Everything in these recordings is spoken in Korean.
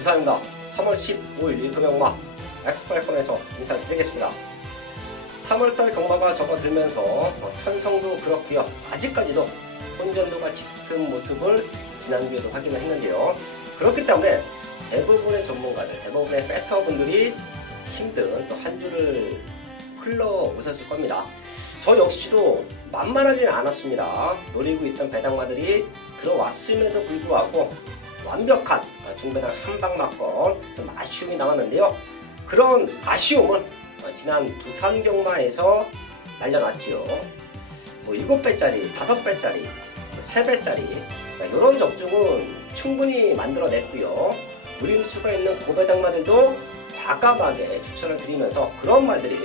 유사입니다. 3월 15일 금요일마 엑스파이콘에서 인사드리겠습니다. 3월달 경마가 접어들면서 편성도 그렇고요. 아직까지도 혼전도가 짙은 모습을 지난주에도 확인을 했는데요. 그렇기 때문에 대부분의 전문가들, 대부분의 배터분들이 힘든 또 한 주를 흘러오셨을 겁니다. 저 역시도 만만하진 않았습니다. 노리고 있던 배당마들이 들어왔음에도 불구하고 완벽한 중배당 한방 맞건 좀 아쉬움이 남았는데요. 그런 아쉬움은 지난 부산 경마에서 날려놨죠. 7배짜리, 5배짜리, 3배짜리 이런 적중은 충분히 만들어냈고요. 노림수가 있는 고배당마들도 과감하게 추천을 드리면서 그런 말들이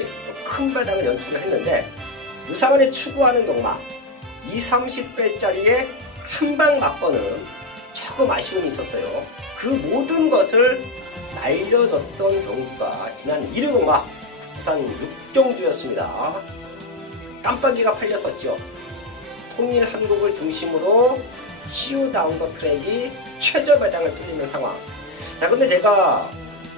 큰 배당을 연출을 했는데 유상원이 추구하는 경마 20-30배짜리의 한방 맞건은 조금 아쉬움이 있었어요. 그 모든 것을 날려줬던 경주가 지난 1회 경마 부산 6경주였습니다. 깜빡이가 팔렸었죠. 통일 한국을 중심으로 시우 다운 더 트랙이 최저 배당을 뚫리는 상황. 자, 근데 제가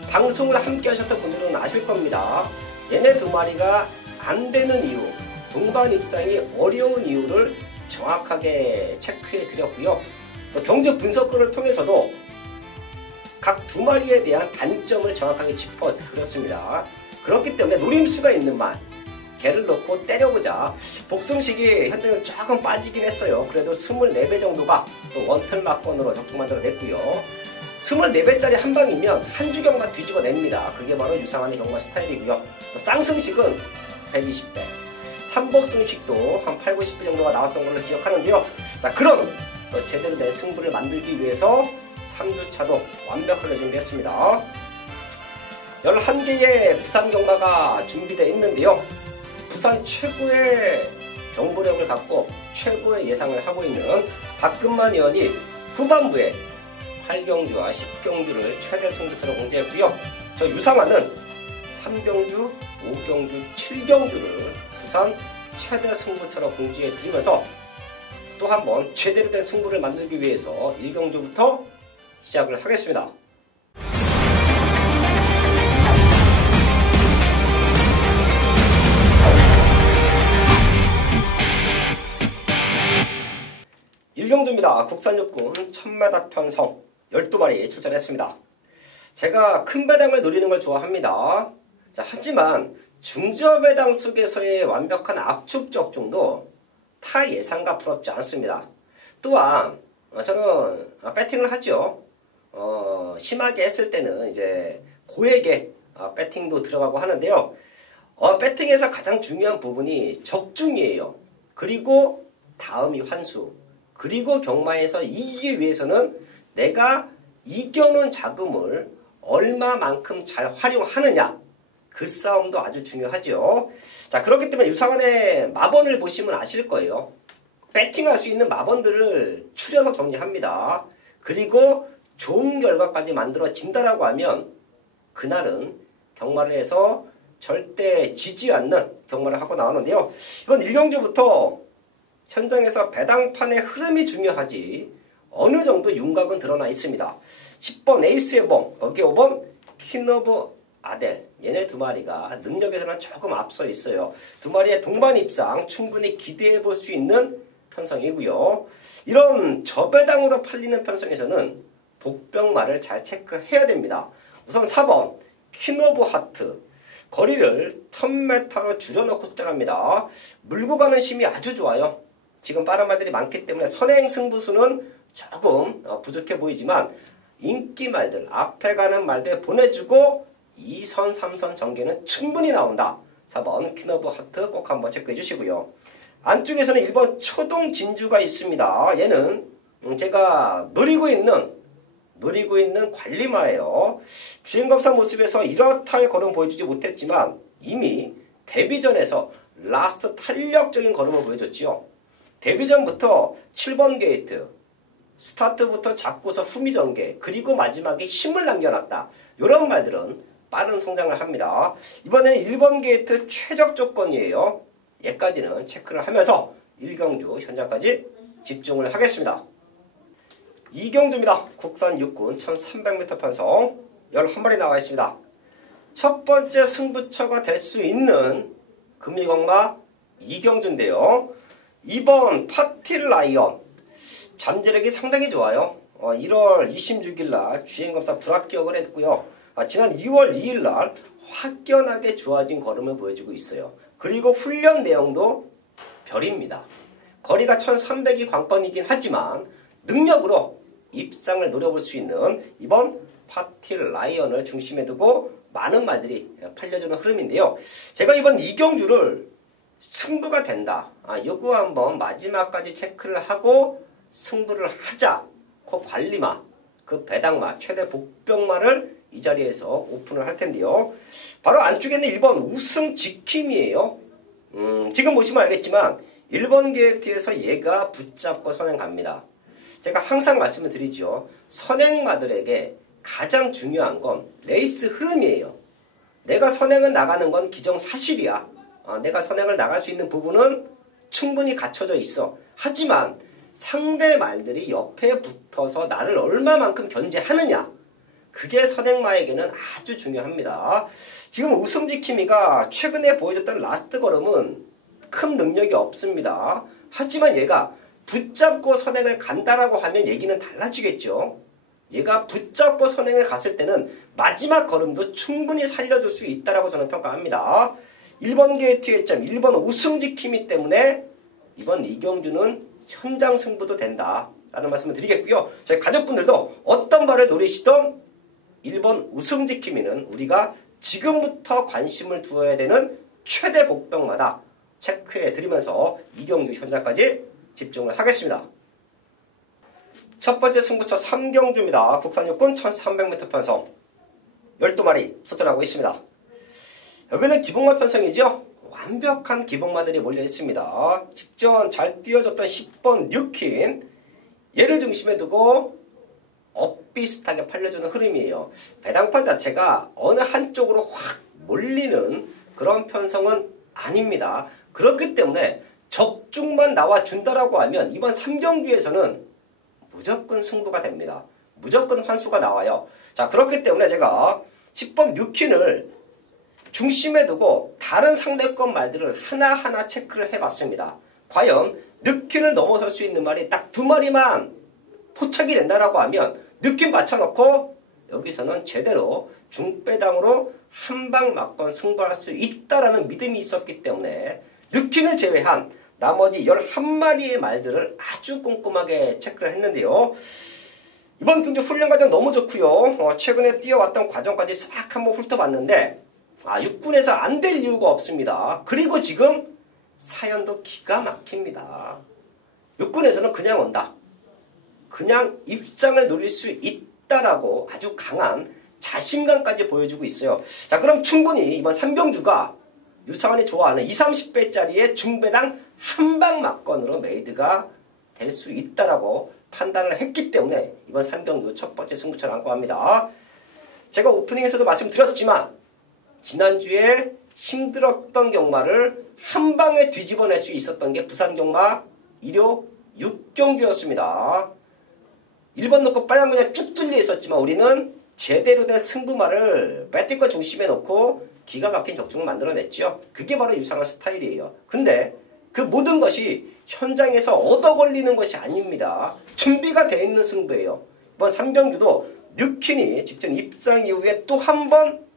방송을 함께 하셨던 분들은 아실 겁니다. 얘네 두 마리가 안 되는 이유, 동반 입장이 어려운 이유를 정확하게 체크해 드렸고요. 경주 분석글을 통해서도 각 두 마리에 대한 단점을 정확하게 짚어 드렸습니다. 그렇기 때문에 노림수가 있는 말, 개를 넣고 때려보자. 복승식이 현재는 조금 빠지긴 했어요. 그래도 24배 정도가 원털 막건으로 적중 만들어냈고요. 24배짜리 한방이면 한 주경만 뒤집어냅니다. 그게 바로 유상한의 경마 스타일이고요. 쌍승식은 120배, 삼복승식도 한 80-90배 정도가 나왔던 걸로 기억하는데요. 자, 그런 제대로 된 승부를 만들기 위해서 3주차도 완벽하게 준비했습니다. 11개의 부산 경마가 준비되어 있는데요. 부산 최고의 정보력을 갖고 최고의 예상을 하고 있는 박근만 의원이 후반부에 8경주와 10경주를 최대 승부처로 공개했고요. 저 유상환은 3경주, 5경주, 7경주를 부산 최대 승부처로 공지해 드리면서 또 한 번 제대로 된 승부를 만들기 위해서 1경주부터 시작을 하겠습니다. 일경주입니다. 국산 육군 1000m 편성 12마리 출전했습니다. 제가 큰 배당을 노리는 걸 좋아합니다. 자, 하지만 중저 배당 속에서의 완벽한 압축 적중도 타 예상과 부럽지 않습니다. 또한 저는 배팅을 하죠. 심하게 했을 때는 이제 고액의 배팅도 들어가고 하는데요. 배팅에서 가장 중요한 부분이 적중이에요. 그리고 다음이 환수. 그리고 경마에서 이기기 위해서는 내가 이겨놓은 자금을 얼마만큼 잘 활용하느냐. 그 싸움도 아주 중요하죠. 자, 그렇기 때문에 유상원의 마번을 보시면 아실 거예요. 배팅할 수 있는 마번들을 추려서 정리합니다. 그리고 좋은 결과까지 만들어진다라고 하면 그날은 경마를 해서 절대 지지 않는 경마를 하고 나오는데요. 이번 1경주부터 현장에서 배당판의 흐름이 중요하지 어느 정도 윤곽은 드러나 있습니다. 10번 에이스의 봉, 거기에 5번 퀸 오브 아델. 얘네 두 마리가 능력에서는 조금 앞서 있어요. 두 마리의 동반 입상 충분히 기대해 볼 수 있는 편성이고요. 이런 저배당으로 팔리는 편성에서는 복병말을 잘 체크해야 됩니다. 우선 4번 퀸 오브 하트. 거리를 1000m로 줄여놓고 출전합니다. 물고 가는 힘이 아주 좋아요. 지금 빠른 말들이 많기 때문에 선행 승부수는 조금 부족해 보이지만 인기 말들, 앞에 가는 말들 보내주고 2선, 3선 전개는 충분히 나온다. 4번 퀸 오브 하트 꼭 한번 체크해 주시고요. 안쪽에서는 1번 초동 진주가 있습니다. 얘는 제가 노리고 있는 관리마예요. 주행검사 모습에서 이렇다의 걸음 보여주지 못했지만 이미 데뷔전에서 라스트 탄력적인 걸음을 보여줬지요. 데뷔전부터 7번 게이트, 스타트부터 잡고서 후미 전개, 그리고 마지막에 힘을 남겨놨다. 이런 말들은 빠른 성장을 합니다. 이번에는 1번 게이트 최적 조건이에요. 얘까지는 체크를 하면서 1경주 현장까지 집중을 하겠습니다. 이경주입니다. 국산 육군 1300m 편성 11마리 나와 있습니다. 첫 번째 승부처가 될 수 있는 금이광마 이경주인데요. 이번 파티라이언 잠재력이 상당히 좋아요. 1월 26일 날 주행검사 불합격을 했고요. 지난 2월 2일 날 확연하게 좋아진 걸음을 보여주고 있어요. 그리고 훈련 내용도 별입니다. 거리가 1300이 관건이긴 하지만 능력으로 입상을 노려볼 수 있는 이번 파티라이언을 중심에 두고 많은 말들이 팔려주는 흐름인데요. 제가 이번 이경주를 승부가 된다. 요거 한번 마지막까지 체크를 하고 승부를 하자. 그 관리마, 그 배당마, 최대 복병마를 이 자리에서 오픈을 할 텐데요. 바로 안쪽에는 1번 우승 지킴이에요. 지금 보시면 알겠지만 1번 게이트에서 얘가 붙잡고 선행 갑니다. 제가 항상 말씀을 드리죠. 선행마들에게 가장 중요한 건 레이스 흐름이에요. 내가 선행을 나가는 건 기정사실이야. 내가 선행을 나갈 수 있는 부분은 충분히 갖춰져 있어. 하지만 상대 말들이 옆에 붙어서 나를 얼마만큼 견제하느냐. 그게 선행마에게는 아주 중요합니다. 지금 우승지킴이가 최근에 보여줬던 라스트 걸음은 큰 능력이 없습니다. 하지만 얘가 붙잡고 선행을 간다라고 하면 얘기는 달라지겠죠. 얘가 붙잡고 선행을 갔을 때는 마지막 걸음도 충분히 살려줄 수 있다라고 저는 평가합니다. 1번 게이트의 점 1번 우승지킴이 때문에 이번 이경주는 현장 승부도 된다 라는 말씀을 드리겠고요. 저희 가족분들도 어떤 말을 노리시던 1번 우승지킴이는 우리가 지금부터 관심을 두어야 되는 최대 복병마다 체크해 드리면서 이경주 현장까지 집중을 하겠습니다. 첫 번째 승부처 3경주입니다. 국산육군 1300m 편성 12마리 출전하고 있습니다. 여기는 기복마 편성이죠. 완벽한 기복마들이 몰려 있습니다. 직전 잘 뛰어졌던 10번 뉴킨 얘를 중심에 두고 엇비슷하게 팔려주는 흐름이에요. 배당판 자체가 어느 한쪽으로 확 몰리는 그런 편성은 아닙니다. 그렇기 때문에 적중만 나와준다라고 하면 이번 3경주에서는 무조건 승부가 됩니다. 무조건 환수가 나와요. 자, 그렇기 때문에 제가 10번 뉴킨을 중심에 두고 다른 상대권 말들을 하나하나 체크를 해봤습니다. 과연 뉴킨을 넘어설 수 있는 말이 딱 2마리만 포착이 된다라고 하면 뉴킨 맞춰놓고 여기서는 제대로 중배당으로 한방 맞건 승부할 수 있다라는 믿음이 있었기 때문에 뉴킨을 제외한 나머지 11마리의 말들을 아주 꼼꼼하게 체크를 했는데요. 이번 경주 훈련 과정 너무 좋고요. 최근에 뛰어왔던 과정까지 싹 한번 훑어봤는데 육군에서 안 될 이유가 없습니다. 그리고 지금 사연도 기가 막힙니다. 육군에서는 그냥 온다. 그냥 입상을 노릴 수 있다라고 아주 강한 자신감까지 보여주고 있어요. 자, 그럼 충분히 이번 3경주가 유창환이 좋아하는 20, 30배짜리의 중배당 한방 막건으로 메이드가 될 수 있다라고 판단을 했기 때문에 이번 3경주 첫 번째 승부처를 안고 합니다. 제가 오프닝에서도 말씀드렸지만 지난주에 힘들었던 경마를 한방에 뒤집어낼 수 있었던 게 부산경마 1호 6경주였습니다. 1번 놓고 빨간 그냥 쭉 뚫려 있었지만 우리는 제대로 된 승부마를 배팅권 중심에 놓고 기가 막힌 적중을 만들어냈죠. 그게 바로 유창한 스타일이에요. 근데 그 모든 것이 현장에서 얻어 걸리는 것이 아닙니다. 준비가 되어 있는 승부예요. 이번 3경주도 뉴킨이 직전 입상 이후에 또 한 번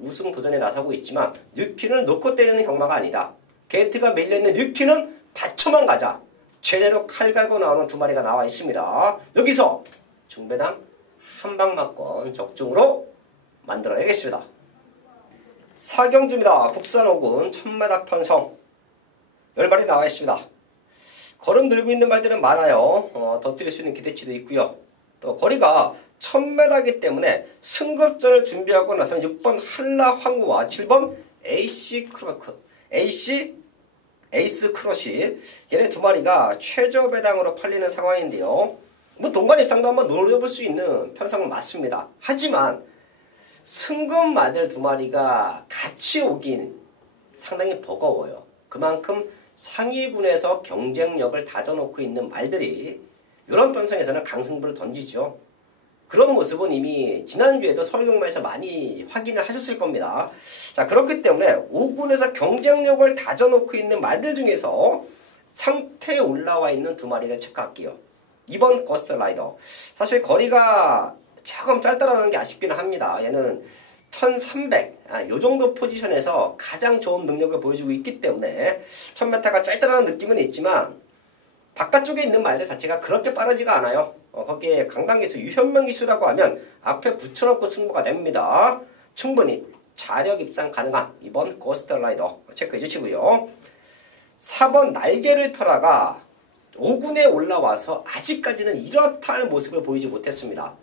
우승 도전에 나서고 있지만 뉴킨을 놓고 때리는 경마가 아니다. 게이트가 밀려있는 뉴킨은 받쳐만 가자. 제대로 칼 갈고 나오는 2마리가 나와 있습니다. 여기서 중배당 한방 맞건 적중으로 만들어내겠습니다. 4경주입니다. 국산 5군 1000m 편성 10마리 나와 있습니다. 걸음 들고 있는 말들은 많아요. 더 뛸 수 있는 기대치도 있고요. 또 거리가 1000m이기 때문에 승급전을 준비하고 나서는 6번 한라 황후와 7번 에이스 크러쉬 얘네 2마리가 최저 배당으로 팔리는 상황인데요. 뭐 동반 입상도 한번 노려볼 수 있는 편성은 맞습니다. 하지만 승급마들 2마리가 같이 오긴 상당히 버거워요. 그만큼 상위군에서 경쟁력을 다져놓고 있는 말들이 이런 편성에서는 강승부를 던지죠. 그런 모습은 이미 지난주에도 서울경마에서 많이 확인을 하셨을 겁니다. 자, 그렇기 때문에 5군에서 경쟁력을 다져놓고 있는 말들 중에서 상태에 올라와 있는 두 마리를 체크할게요. 2번 고스트라이더. 사실 거리가 조금 짧다라는 게 아쉽기는 합니다. 얘는 1300, 요 정도 포지션에서 가장 좋은 능력을 보여주고 있기 때문에 1000m가 짧다라는 느낌은 있지만 바깥쪽에 있는 말들 자체가 그렇게 빠르지가 않아요. 거기에 강당기수, 유현명 기수라고 하면 앞에 붙여놓고 승부가 됩니다. 충분히 자력 입상 가능한 2번 고스트라이더 체크해 주시고요. 4번 날개를 펴라가 5군에 올라와서 아직까지는 이렇다는 모습을 보이지 못했습니다.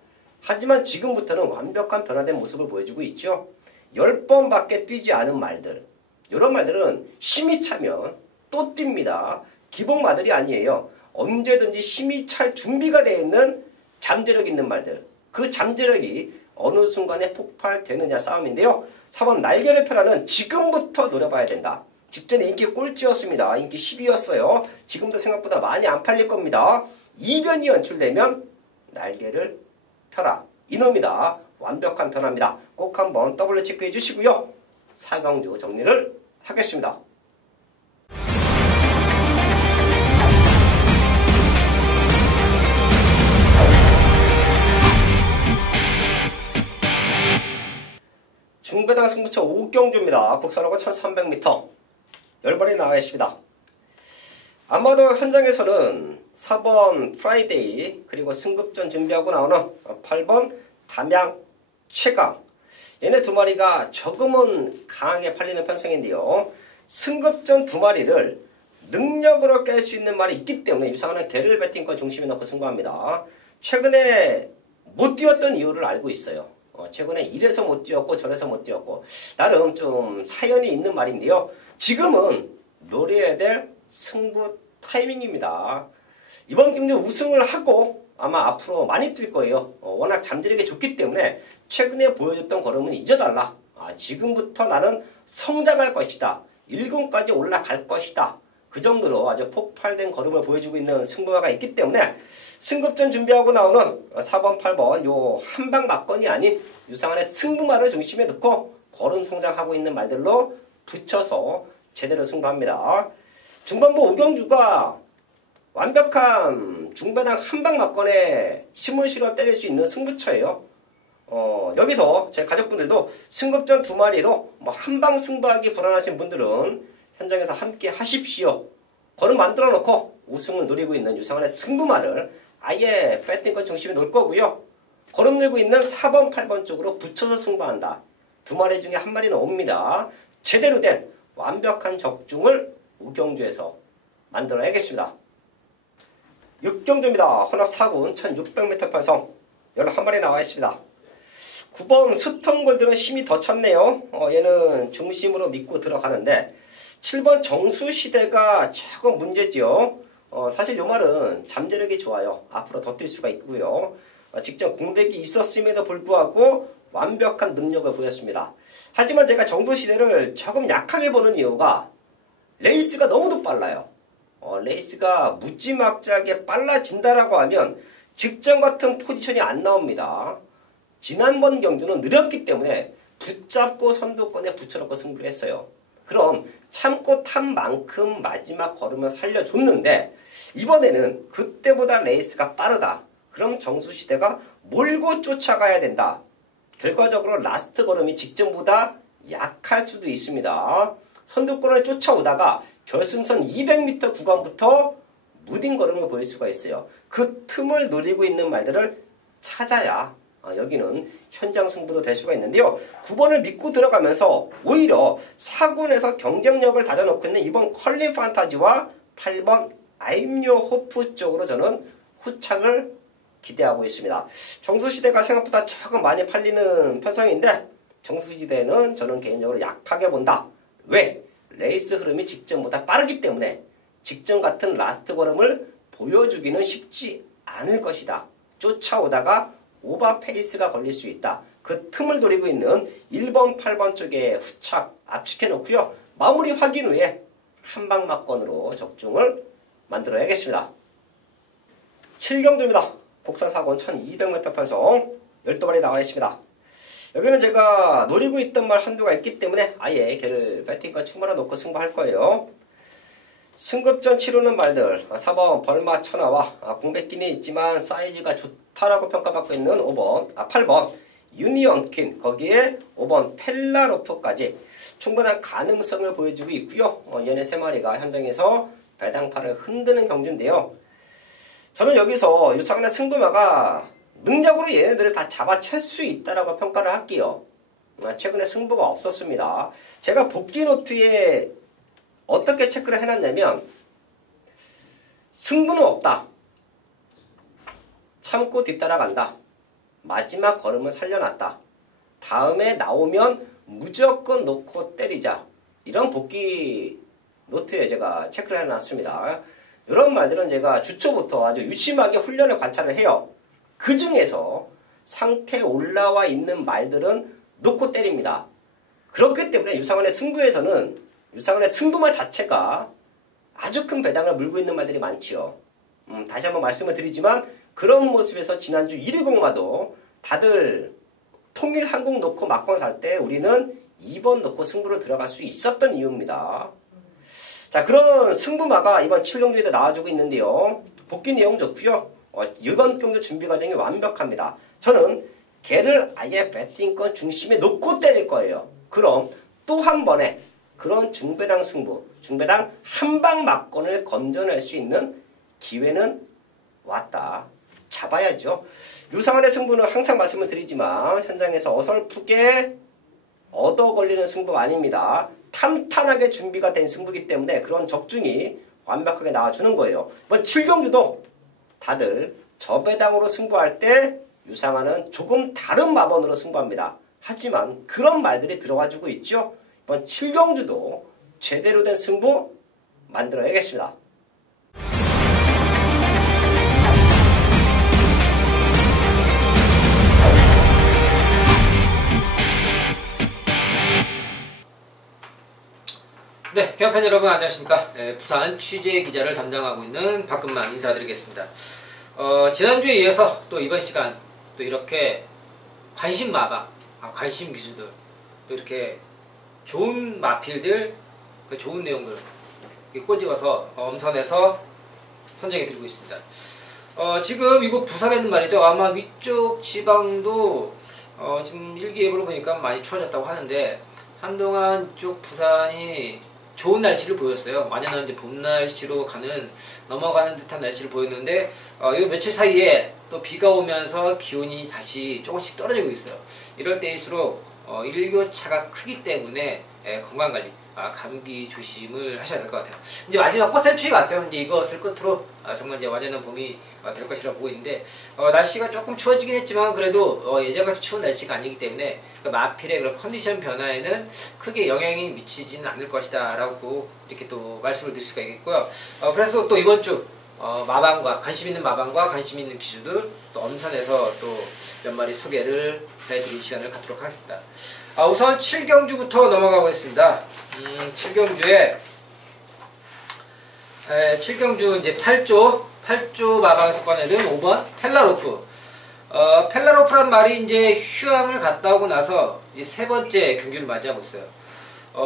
하지만 지금부터는 완벽한 변화된 모습을 보여주고 있죠. 10번밖에 뛰지 않은 말들, 이런 말들은 힘이 차면 또 뜁니다. 기복마들이 아니에요. 언제든지 힘이 찰 준비가 되어 있는 잠재력 있는 말들, 그 잠재력이 어느 순간에 폭발되느냐 싸움인데요. 4번 날개를 펴라는 지금부터 노려봐야 된다. 직전에 인기 꼴찌였습니다. 인기 10위였어요. 지금도 생각보다 많이 안 팔릴 겁니다. 이변이 연출되면 날개를 펴라. 이놈이다. 완벽한 변화입니다. 꼭 한번 더블 체크해 주시고요. 4강주 정리를 하겠습니다. 중배당 승부처 5경주입니다. 국산호가 1300m. 10발이 나와 있습니다. 아마도 현장에서는 4번 프라이데이 그리고 승급전 준비하고 나오는 8번 담양 최강, 얘네 두 마리가 조금은 강하게 팔리는 편성인데요. 승급전 두 마리를 능력으로 깰 수 있는 말이 있기 때문에 유상은 개를 배팅권 중심에 넣고 승부합니다. 최근에 못 뛰었던 이유를 알고 있어요. 최근에 이래서 못 뛰었고 저래서 못 뛰었고 나름 좀 사연이 있는 말인데요. 지금은 노려야 될 승부 타이밍입니다. 이번 경주 우승을 하고 아마 앞으로 많이 뛸 거예요. 워낙 잠재력이 좋기 때문에 최근에 보여줬던 걸음은 잊어달라. 지금부터 나는 성장할 것이다. 1군까지 올라갈 것이다. 그 정도로 아주 폭발된 걸음을 보여주고 있는 승부마가 있기 때문에 승급전 준비하고 나오는 4번, 8번 요 한방 막건이 아닌 유상한의 승부마를 중심에 넣고 걸음 성장하고 있는 말들로 붙여서 제대로 승부합니다. 중반부 5경주가 완벽한 중배당 한방 막건에 힘을 실어 때릴 수 있는 승부처예요. 여기서 제 가족분들도 승급전 두 마리로 한방 승부하기 불안하신 분들은 현장에서 함께 하십시오. 걸음 만들어 놓고 우승을 노리고 있는 유상한의 승부마를 아예 배팅권 중심에 놓을 거고요. 걸음 들고 있는 4번, 8번 쪽으로 붙여서 승부한다. 두 마리 중에 한 마리는 옵니다. 제대로 된 완벽한 적중을 우경주에서 만들어야겠습니다. 6경주입니다. 혼합 4군 1600m 편성 11마리 나와 있습니다. 9번 스톤골드는 힘이 더 찼네요. 얘는 중심으로 믿고 들어가는데 7번 정수시대가 조금 문제지요. 사실 요 말은 잠재력이 좋아요. 앞으로 더 뛸 수가 있고요. 직전 공백이 있었음에도 불구하고 완벽한 능력을 보였습니다. 하지만 제가 정수시대를 조금 약하게 보는 이유가 레이스가 너무도 빨라요. 레이스가 무지막지하게 빨라진다라고 하면 직전 같은 포지션이 안 나옵니다. 지난번 경주는 느렸기 때문에 붙잡고 선두권에 붙여놓고 승부를 했어요. 그럼 참고 탄 만큼 마지막 걸음을 살려줬는데 이번에는 그때보다 레이스가 빠르다. 그럼 정수시대가 몰고 쫓아가야 된다. 결과적으로 라스트 걸음이 직전보다 약할 수도 있습니다. 선두권을 쫓아오다가 결승선 200m 구간부터 무딘 걸음을 보일 수가 있어요. 그 틈을 노리고 있는 말들을 찾아야 여기는 현장 승부도 될 수가 있는데요. 9번을 믿고 들어가면서 오히려 4군에서 경쟁력을 다져놓고 있는 이번 컬린 판타지와 8번 아임요 호프 쪽으로 저는 후착을 기대하고 있습니다. 정수시대가 생각보다 조금 많이 팔리는 편성인데 정수시대는 저는 개인적으로 약하게 본다. 왜? 레이스 흐름이 직전보다 빠르기 때문에 직전 같은 라스트 걸음을 보여주기는 쉽지 않을 것이다. 쫓아오다가 오버 페이스가 걸릴 수 있다. 그 틈을 노리고 있는 1번, 8번 쪽에 후착 압축해 놓고요. 마무리 확인 후에 한방 막건으로 적중을 만들어야겠습니다. 7경주입니다. 국산 4권 1200m 편성 12마리 나와 있습니다. 여기는 제가 노리고 있던 말 한두가 있기 때문에 아예 걔를 배팅권 충분히 놓고 승부할 거예요. 승급전 치르는 말들 4번 벌마 천하와 공백기는 있지만 사이즈가 좋다라고 평가받고 있는 8번 유니언 퀸, 거기에 5번 펠라로프까지 충분한 가능성을 보여주고 있고요. 얘네 3마리가 현장에서 배당판을 흔드는 경주인데요. 저는 여기서 유상의 승부마가 능력으로 얘네들을 다 잡아챌 수 있다라고 평가를 할게요. 최근에 승부가 없었습니다. 제가 복귀 노트에 어떻게 체크를 해놨냐면 승부는 없다. 참고 뒤따라간다. 마지막 걸음은 살려놨다. 다음에 나오면 무조건 놓고 때리자. 이런 복귀 노트에 제가 체크를 해놨습니다. 이런 말들은 제가 주초부터 아주 유심하게 훈련을 관찰을 해요. 그 중에서 상태 올라와 있는 말들은 놓고 때립니다. 그렇기 때문에 유상원의 승부에서는 유상원의 승부만 자체가 아주 큰 배당을 물고 있는 말들이 많지요. 다시 한번 말씀을 드리지만 그런 모습에서 지난주 1위공마도 다들 통일 항공 놓고 막권 살 때 우리는 2번 놓고 승부를 들어갈 수 있었던 이유입니다. 자, 그런 승부마가 이번 7경주에도 나와주고 있는데요. 복귀 내용 좋고요. 이번 경주 준비 과정이 완벽합니다. 저는 걔를 아예 배팅권 중심에 놓고 때릴 거예요. 그럼 또 한 번에 그런 중배당 승부, 중배당 한방 막권을 건져낼 수 있는 기회는 왔다. 잡아야죠. 유상원의 승부는 항상 말씀을 드리지만 현장에서 어설프게 얻어 걸리는 승부가 아닙니다. 탄탄하게 준비가 된 승부이기 때문에 그런 적중이 완벽하게 나와주는 거예요. 이번 7경주도 다들 저배당으로 승부할 때 유상원은 조금 다른 마번으로 승부합니다. 하지만 그런 말들이 들어가지고 있죠. 이번 7경주도 제대로 된 승부 만들어야겠습니다. 네, 경합팬 여러분 안녕하십니까. 부산 취재 기자를 담당하고 있는 박근만 인사드리겠습니다. 지난주에 이어서 또 이번 시간 또 이렇게 관심 마방, 관심 기수들, 또 이렇게 좋은 마필들, 좋은 내용들 꼬집어서 엄선해서 선정해 드리고 있습니다. 지금 이곳 부산에는 말이죠. 아마 위쪽 지방도 지금 일기예보를 보니까 많이 추워졌다고 하는데 한동안 쪽 부산이 좋은 날씨를 보였어요. 완연한 이제 봄 날씨로 넘어가는 듯한 날씨를 보였는데, 이 며칠 사이에 또 비가 오면서 기온이 다시 조금씩 떨어지고 있어요. 이럴 때일수록, 일교차가 크기 때문에, 건강관리, 감기 조심을 하셔야 될 것 같아요. 이제 마지막 꽃샘추위 같아요. 이제 이것을 끝으로, 정말 이제 완연한 봄이 될 것이라고 보고 있는데, 날씨가 조금 추워지긴 했지만, 그래도, 예전같이 추운 날씨가 아니기 때문에, 그 마필의 그런 컨디션 변화에는 크게 영향이 미치지는 않을 것이다. 라고 이렇게 또 말씀을 드릴 수가 있겠고요. 그래서 또 이번 주, 마방과, 관심 있는 마방과 관심 있는 기수들, 또 엄선해서 또 몇 마리 소개를 해드릴 시간을 갖도록 하겠습니다. 우선 7경주부터 넘어가 보겠습니다. 7경주 이제 8조 마방에서 꺼내든 5번 펠라로프. 펠라로프란 말이 이제 휴양을 갔다 오고 나서 이제 세 번째 경주를 맞이하고 있어요.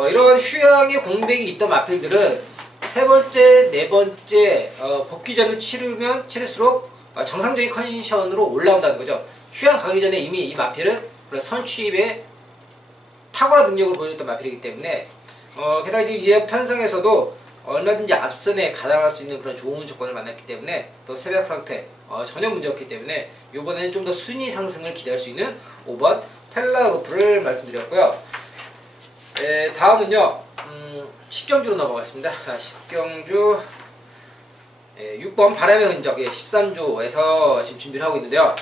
이런 휴양의 공백이 있던 마필들은 세 번째, 네 번째 복귀전을 치를수록 정상적인 컨디션으로 올라온다는 거죠. 휴양 가기 전에 이미 이 마필은 그런 선취입에 탁월한 능력을 보여줬던 마필이기 때문에 게다가 이제 편성에서도 얼마든지 앞선에 가담할 수 있는 그런 좋은 조건을 만났기 때문에 또 새벽 상태 전혀 문제 없기 때문에 이번에는 좀 더 순위 상승을 기대할 수 있는 5번 펠라로프를 말씀드렸고요. 다음은요 10경주로 넘어가겠습니다. 10경주 6번 바람의 흔적 13조에서 지금 준비를 하고 있는데요.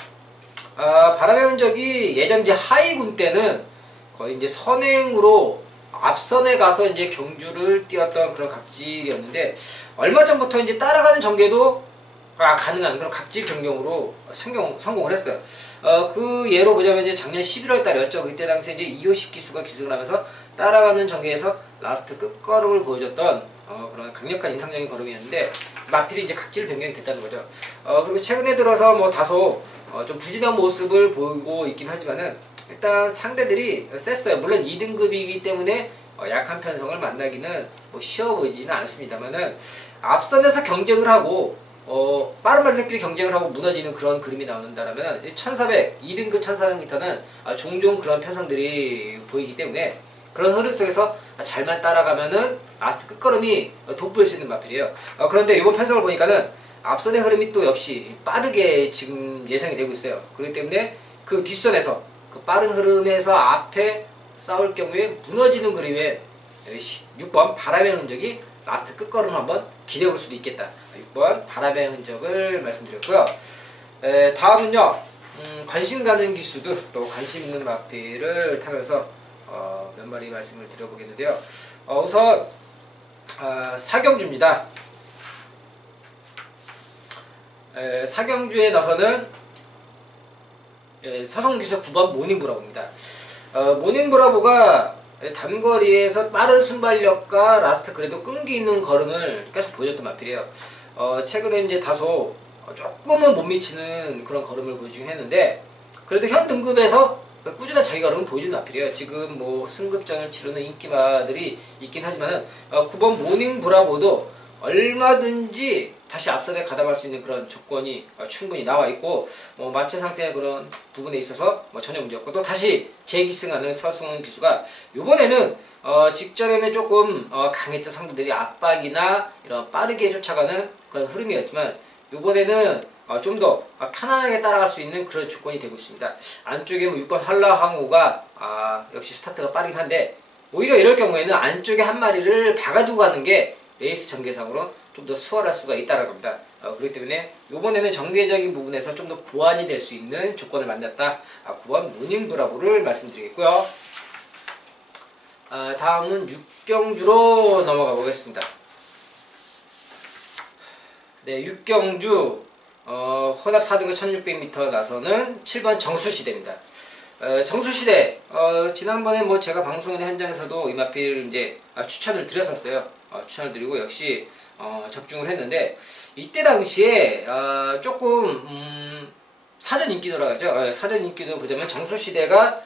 바람의 흔적이 예전 이제 하이군 때는 거의 이제 선행으로 앞선에 가서 이제 경주를 뛰었던 그런 각질이었는데 얼마 전부터 이제 따라가는 전개도 가능한 그런 각질 경영으로 성공을 했어요. 그 예로 보자면 이제 작년 11월 달이었죠. 그때 당시에 이제 250 기수가 기승을 하면서 따라가는 전개에서 라스트 끝걸음을 보여줬던 그런 강력한 인상적인 걸음이었는데 마필이 이제 각질 변경이 됐다는 거죠. 그리고 최근에 들어서 뭐 다소 좀 부진한 모습을 보이고 있긴 하지만은 일단 상대들이 셌어요. 물론 2등급이기 때문에 약한 편성을 만나기는 뭐 쉬워 보이지는 않습니다만은 앞선에서 경쟁을 하고 빠른 말들끼리 경쟁을 하고 무너지는 그런 그림이 나온다라면 1400, 2등급 1400m는 종종 그런 편성들이 보이기 때문에 그런 흐름 속에서 잘만 따라가면은 라스트 끝걸음이 돋보일 수 있는 마필이에요. 그런데 이번 편성을 보니까는 앞선의 흐름이 또 역시 빠르게 지금 예상이 되고 있어요. 그렇기 때문에 그 뒷선에서 그 빠른 흐름에서 앞에 싸울 경우에 무너지는 그림에 6번 바람의 흔적이 라스트 끝걸음 한번 기대해 볼 수도 있겠다. 6번 바람의 흔적을 말씀드렸고요. 다음은요. 관심 가는 기수도 또 관심 있는 마필을 타면서 몇 마리 말씀을 드려보겠는데요. 우선 사경주입니다. 사경주에 나서는 서성기수 9번 모닝브라보입니다. 모닝브라보가 단거리에서 빠른 순발력과 라스트 그래도 끈기 있는 걸음을 계속 보여줬던 마필이에요. 최근에 이제 다소 조금은 못 미치는 그런 걸음을 보여주긴 했는데 그래도 현 등급에서 꾸준한 자기 걸음을 보여준 마필이에요. 지금 뭐 승급전을 치르는 인기마들이 있긴 하지만은 9번 모닝브라보도 얼마든지 다시 앞선에 가담할 수 있는 그런 조건이 충분히 나와 있고 마체 상태의 그런 부분에 있어서 전혀 문제 없고 또 다시 재기승하는 서승훈 기수가 이번에는 직전에는 조금 강했죠. 상대들이 압박이나 이런 빠르게 쫓아가는 그런 흐름이었지만 이번에는 좀 더 편안하게 따라갈 수 있는 그런 조건이 되고 있습니다. 안쪽에 6번 한라항우가 역시 스타트가 빠르긴 한데 오히려 이럴 경우에는 안쪽에 한 마리를 박아두고 가는 게 레이스 전개상으로 좀 더 수월할 수가 있다는 겁니다. 그렇기 때문에 이번에는 전개적인 부분에서 좀 더 보완이 될 수 있는 조건을 만났다. 9번 모닝브라보를 말씀드리겠고요. 다음은 육경주로 넘어가 보겠습니다. 네, 육경주 혼합 4등급 1600m 나서는 7번 정수시대입니다. 정수시대 지난번에 뭐 제가 방송의 현장에서도 이 마필 이제 추천을 드렸었어요. 추천을 드리고 역시 적중을 했는데 이때 당시에 조금 사전 인기도라고 하죠. 사전 인기도 보자면 정수시대가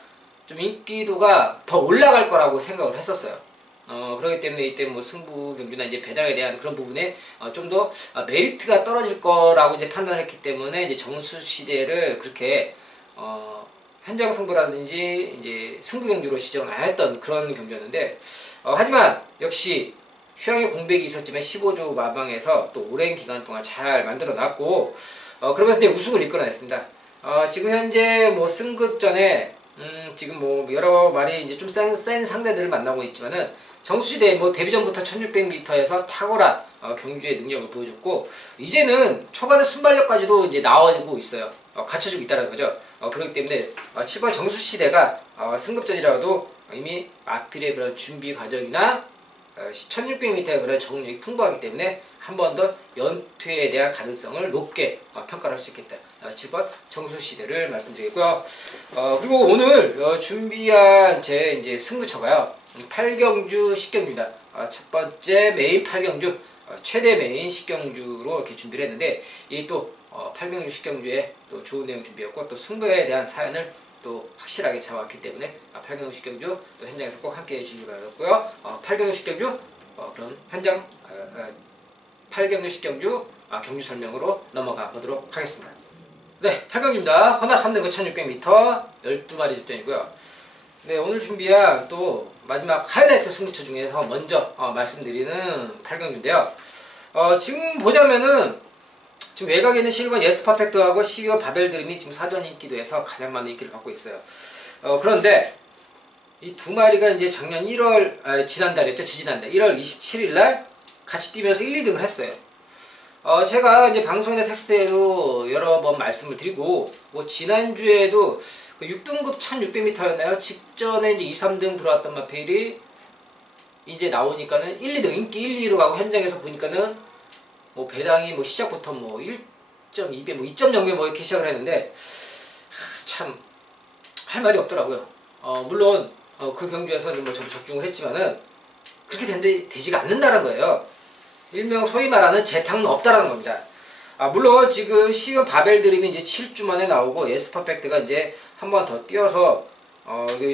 좀 인기도가 더 올라갈 거라고 생각을 했었어요. 그렇기 때문에 이때 뭐 승부 경주나 이제 배당에 대한 그런 부분에 좀 더 메리트가 떨어질 거라고 이제 판단했기 때문에 이제 정수시대를 그렇게 현장 승부라든지 이제 승부 경주로 지정을 안 했던 그런 경주였는데 하지만 역시 휴양의 공백이 있었지만 15조 마방에서 또 오랜 기간 동안 잘 만들어 놨고 그러면서 이제 우승을 이끌어냈습니다. 지금 현재 뭐 승급전에 지금 뭐 여러 마리 이제 좀 센 상대들을 만나고 있지만은 정수시대 뭐 데뷔전부터 1600m에서 탁월한 경주의 능력을 보여줬고 이제는 초반에 순발력까지도 이제 나와지고 있어요. 갖춰주고 있다는 거죠. 그렇기 때문에 7번 정수시대가 승급전이라도 이미 마필의 그런 준비 과정이나 1600m의 그런 적응력이 풍부하기 때문에 한 번 더 연투에 대한 가능성을 높게 평가를 할 수 있겠다. 7번 정수시대를 말씀드리고요. 그리고 오늘 준비한 제 이제 승부처가요. 8경주 10경주입니다. 첫 번째 메인 8경주, 최대 메인 10경주로 이렇게 준비를 했는데 이 또 8경주 10경주에 또 좋은 내용 준비했고 또 승부에 대한 사연을 또 확실하게 잡았기 때문에 8경주 10경주 또 현장에서 꼭 함께 해주시기 바라고요. 8경주 10경주 그럼 현장 8경주 10경주 경주 설명으로 넘어가 보도록 하겠습니다. 네, 8경주입니다. 혼합 3등급 1600m 12마리 접전이고요. 네, 오늘 준비한 또 마지막 하이라이트 승부처 중에서 먼저 말씀드리는 8경주인데요. 지금 보자면은 지금 외곽에는 11번 예스 퍼펙트하고 12번 바벨드림이 지금 사전 인기도에서 가장 많은 인기를 받고 있어요. 그런데 이 두 마리가 이제 작년 1월, 지난달이었죠. 지지난달 1월 27일 날 같이 뛰면서 1, 2등을 했어요. 제가 이제 방송이나 텍스트에도 여러 번 말씀을 드리고, 뭐 지난주에도 6등급 1600m였나요? 직전에 이제 2, 3등 들어왔던 마필이 이제 나오니까는 1, 2등, 인기 1, 2로 가고 현장에서 보니까는 뭐 배당이 뭐 시작부터 뭐 1.2배, 뭐 2.0배 뭐 이렇게 시작을 했는데, 참, 할 말이 없더라고요. 물론, 그 경주에서 뭐 저도 적중을 했지만은, 그렇게 되지가 않는다는 거예요. 일명 소위 말하는 재탕은 없다라는 겁니다. 물론 지금 시온 바벨 드림이 이제 7주 만에 나오고 예스 퍼펙트가 이제 한 번 더 뛰어서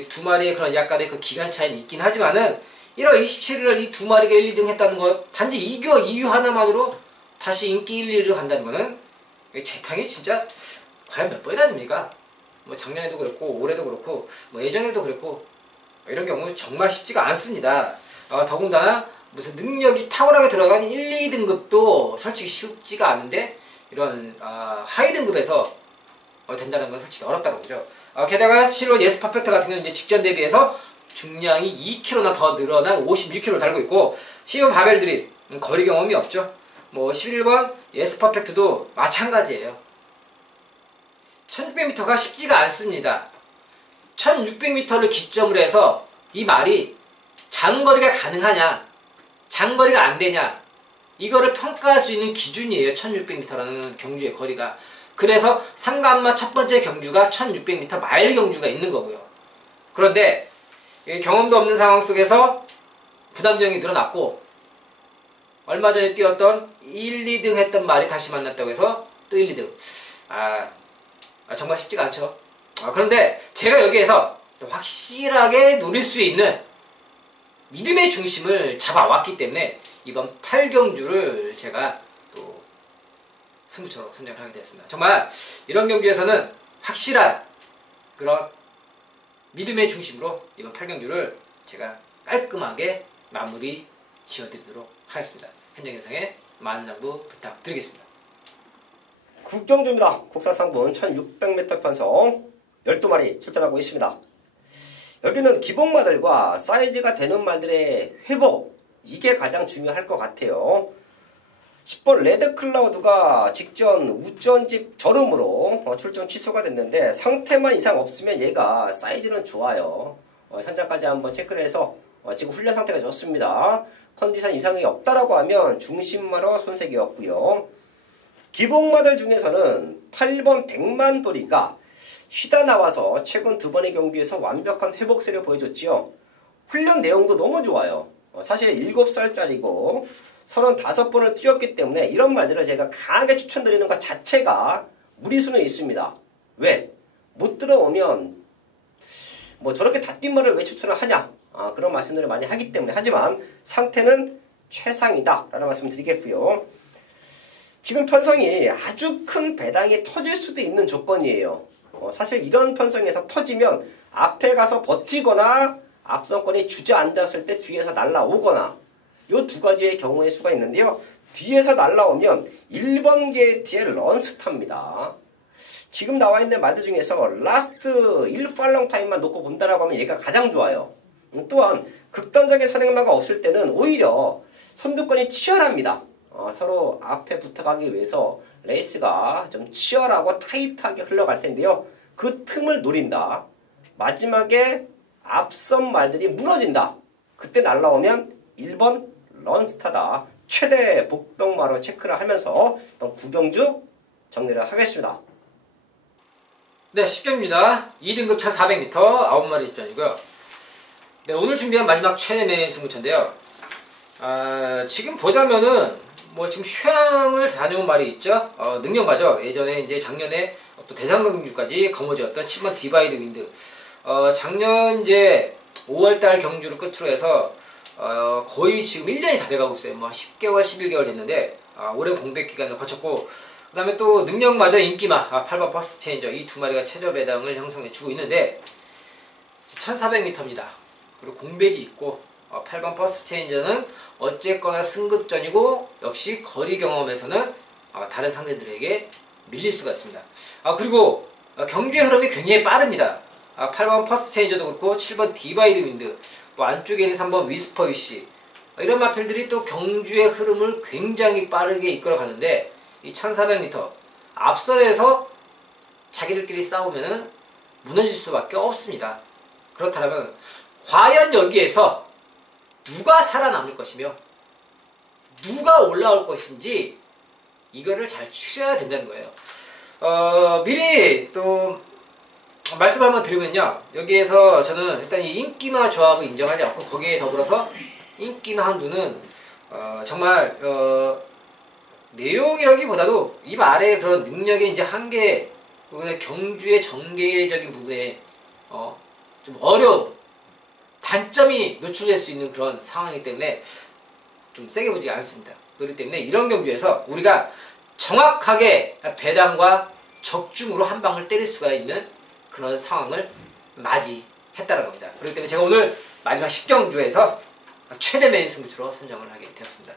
두 마리의 그런 약간의 그 기간 차이는 있긴 하지만은 1월 27일 이 두 마리가 1, 2등 했다는 것, 단지 이유 하나만으로 다시 인기 1, 2위를 간다는 거는 재탕이 진짜 과연 몇 번이나 됩니까? 뭐 작년에도 그렇고 올해도 그렇고 뭐 예전에도 그렇고 이런 경우 정말 쉽지가 않습니다. 더군다나 무슨 능력이 탁월하게 들어간 1, 2등급도 솔직히 쉽지가 않은데 이런 하위 등급에서 된다는 건 솔직히 어렵다는 거죠. 게다가 실로 예스 퍼펙트 같은 경우는 이제 직전 대비해서 중량이 2kg나 더 늘어난 56kg를 달고 있고 시온 바벨들이 거리 경험이 없죠. 뭐 11번 예스 퍼펙트도 마찬가지예요. 1600m가 쉽지가 않습니다. 1600m를 기점으로 해서 이 말이 장거리가 가능하냐 장거리가 안 되냐 이거를 평가할 수 있는 기준이에요. 1600m라는 경주의 거리가. 그래서 상간마 첫 번째 경주가 1600m 마일 경주가 있는 거고요. 그런데 경험도 없는 상황 속에서 부담점이 늘어났고 얼마 전에 뛰었던 1, 2등 했던 말이 다시 만났다고 해서 또 1, 2등 정말 쉽지가 않죠. 그런데 제가 여기에서 또 확실하게 노릴 수 있는 믿음의 중심을 잡아왔기 때문에 이번 8경주를 제가 또 승부처로 선정을 하게 되었습니다. 정말 이런 경기에서는 확실한 그런 믿음의 중심으로 이번 8경주를 제가 깔끔하게 마무리 지어드리도록 하겠습니다. 현장 영상에 많은 양보 부탁드리겠습니다. 국경주입니다. 국사상분 1600m 편성 12마리 출전하고 있습니다. 여기는 기복마들과 사이즈가 되는 말들의 회복, 이게 가장 중요할 것 같아요. 10번 레드클라우드가 직전 우전집 저름으로 출전 취소가 됐는데 상태만 이상 없으면 얘가 사이즈는 좋아요. 현장까지 한번 체크를 해서 지금 훈련 상태가 좋습니다. 컨디션 이상이 없다라고 하면 중심마로 손색이었고요. 기복마들 중에서는 8번 백만돌이가 쉬다 나와서 최근 두 번의 경기에서 완벽한 회복세를 보여줬지요. 훈련 내용도 너무 좋아요. 사실 7살짜리고 35번을 뛰었기 때문에 이런 말들을 제가 강하게 추천드리는 것 자체가 무리수는 있습니다. 왜? 못 들어오면 뭐 저렇게 다 뛴 말을 왜 추천을 하냐, 그런 말씀들을 많이 하기 때문에. 하지만 상태는 최상이다 라는 말씀을 드리겠고요. 지금 편성이 아주 큰 배당이 터질 수도 있는 조건이에요. 사실 이런 편성에서 터지면 앞에 가서 버티거나 앞선권이 주저앉았을 때 뒤에서 날라오거나 요 두 가지의 경우의 수가 있는데요. 뒤에서 날라오면 1번 게이트의 런스타입니다. 지금 나와 있는 말들 중에서 라스트 1팔롱 타임만 놓고 본다라고 하면 얘가 가장 좋아요. 또한 극단적인 선행마가 없을 때는 오히려 선두권이 치열합니다. 서로 앞에 붙어가기 위해서 레이스가 좀 치열하고 타이트하게 흘러갈 텐데요. 그 틈을 노린다. 마지막에 앞선 말들이 무너진다. 그때 날라오면 1번 런스타다. 최대 복병마로 체크를 하면서 구경주 정리를 하겠습니다. 네, 10경입니다. 2등급 1400m 9마리 입장이고요. 네, 오늘 준비한 마지막 최대 메인 승부처인데요. 지금 보자면은 뭐 지금 휴양을 다녀온 말이 있죠. 능력마죠. 예전에 이제 작년에 또 대상경주까지 거머쥐었던 7번 디바이드 윈드. 작년 이제 5월달 경주를 끝으로 해서 거의 지금 1년이 다 돼가고 있어요. 뭐 10개월, 11개월 됐는데 오랜 공백 기간을 거쳤고, 그 다음에 또 능력마저 인기마 8번 퍼스트 체인저 이 두 마리가 최저 배당을 형성해 주고 있는데 1400m입니다. 그리고 공백이 있고 8번 퍼스트 체인저는 어쨌거나 승급전이고 역시 거리 경험에서는 다른 상대들에게 밀릴 수가 있습니다. 그리고 경주의 흐름이 굉장히 빠릅니다. 8번 퍼스트 체인저도 그렇고 7번 디바이드 윈드, 뭐 안쪽에 있는 3번 위스퍼 위시, 이런 마필들이 또 경주의 흐름을 굉장히 빠르게 이끌어 가는데 이 1400m 앞선에서 자기들끼리 싸우면은 무너질 수밖에 없습니다. 그렇다면 과연 여기에서 누가 살아남을 것이며 누가 올라올 것인지 이거를 잘 추려야 된다는 거예요. 미리 또 말씀 한번 드리면요, 여기에서 저는 일단 이 인기마 조합을 인정하지 않고 거기에 더불어서 인기마 한두는 정말 내용이라기보다도 이 말의 그런 능력의 이제 한계, 경주의 전개적인 부분에 좀 어려운 단점이 노출될 수 있는 그런 상황이기 때문에 좀 세게 보지 않습니다. 그렇기 때문에 이런 경주에서 우리가 정확하게 배당과 적중으로 한 방을 때릴 수가 있는 그런 상황을 맞이했다는 겁니다. 그렇기 때문에 제가 오늘 마지막 10경주에서 최대 메인 승부처로 선정을 하게 되었습니다.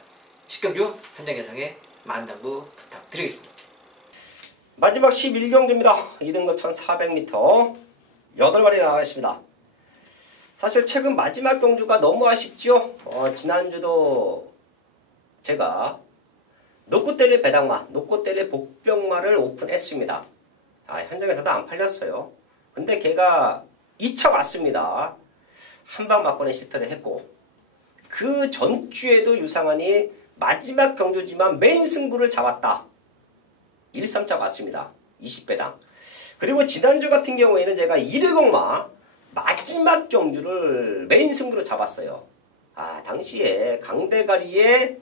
10경주 현장 예상에 만당부 부탁드리겠습니다. 마지막 11경주입니다. 2등급 1400m 8마리 나가겠습니다. 사실 최근 마지막 경주가 너무 아쉽죠. 지난주도 제가 노꼬떼리 배당마, 노꼬떼리 복병마를 오픈했습니다. 현장에서도 안 팔렸어요. 근데 걔가 2차 왔습니다. 한 방 맞고는 실패를 했고, 그 전주에도 유상한이 마지막 경주지만 메인 승부를 잡았다. 1, 3차 왔습니다. 20배당. 그리고 지난주 같은 경우에는 제가 1회공마 마지막 경주를 메인 승부로 잡았어요. 당시에 강대가리의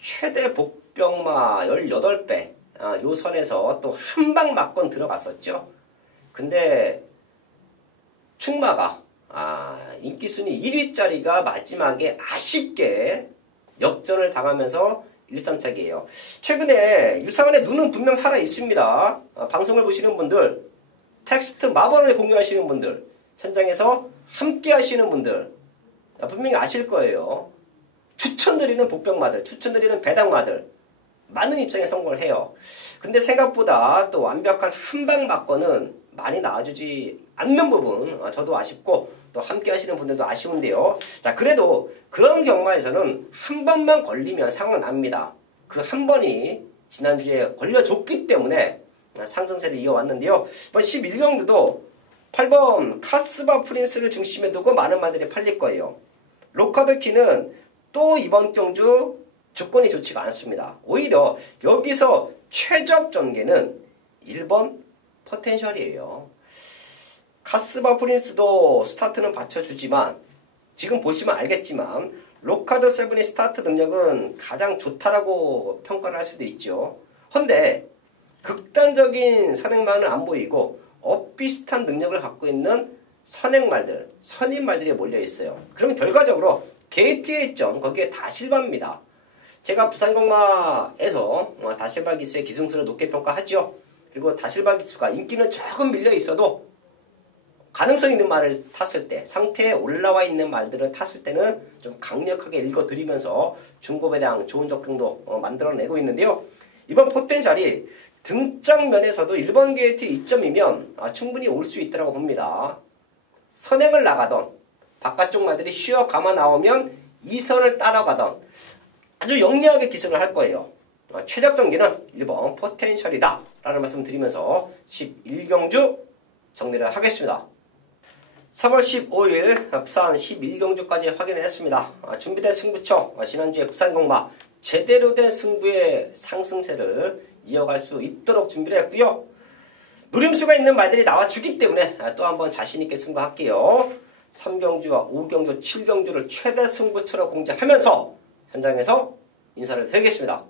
최대 복병마 18배 요 선에서 또 한 방 맞건 들어갔었죠. 근데 충마가 인기순위 1위짜리가 마지막에 아쉽게 역전을 당하면서 1, 3차기예요. 최근에 유상한의 눈은 분명 살아 있습니다. 방송을 보시는 분들, 텍스트 마번을 공유하시는 분들, 현장에서 함께 하시는 분들 분명히 아실 거예요. 추천드리는 복병마들, 추천드리는 배당마들 많은 입장에 성공을 해요. 근데 생각보다 또 완벽한 한방 맞건은 많이 나와주지 않는 부분 저도 아쉽고 또 함께 하시는 분들도 아쉬운데요. 자, 그래도 그런 경마에서는 한 번만 걸리면 상황은 납니다. 그 한 번이 지난주에 걸려줬기 때문에 상승세를 이어왔는데요. 11경주도 8번 카스바 프린스를 중심에 두고 많은 말들이 팔릴 거예요. 로카드키는 또 이번 경주 조건이 좋지가 않습니다. 오히려 여기서 최적 전개는 1번 포텐셜이에요. 카스바 프린스도 스타트는 받쳐주지만 지금 보시면 알겠지만 로카드 세븐의 스타트 능력은 가장 좋다라고 평가를 할 수도 있죠. 헌데 극단적인 선행만은 안 보이고 엇비슷한 능력을 갖고 있는 선행말들, 선임말들이 몰려있어요. 그러면 결과적으로 게이트의 점, 거기에 다실바입니다. 제가 부산공마에서 다실바 기수의 기승수를 높게 평가하죠. 그리고 다실바 기수가 인기는 조금 밀려있어도 가능성 있는 말을 탔을 때, 상태에 올라와 있는 말들을 탔을 때는 좀 강력하게 읽어드리면서 중고배당 좋은 적중도 만들어내고 있는데요. 이번 포텐셜이 등장면에서도 1번 게이트 2점이면 충분히 올 수 있다고 봅니다. 선행을 나가던 바깥쪽 말들이 쉬어 감아 나오면 2선을 따라가던 아주 영리하게 기승을 할 거예요. 최적 전개는 1번 포텐셜이다 라는 말씀 드리면서 11경주 정리를 하겠습니다. 3월 15일 부산 11경주까지 확인을 했습니다. 준비된 승부처 지난주에 부산공마 제대로 된 승부의 상승세를 이어갈 수 있도록 준비를 했고요. 노림수가 있는 말들이 나와주기 때문에 또 한번 자신있게 승부할게요. 3경주와 5경주, 7경주를 최대 승부처로 공개하면서 현장에서 인사를 드리겠습니다.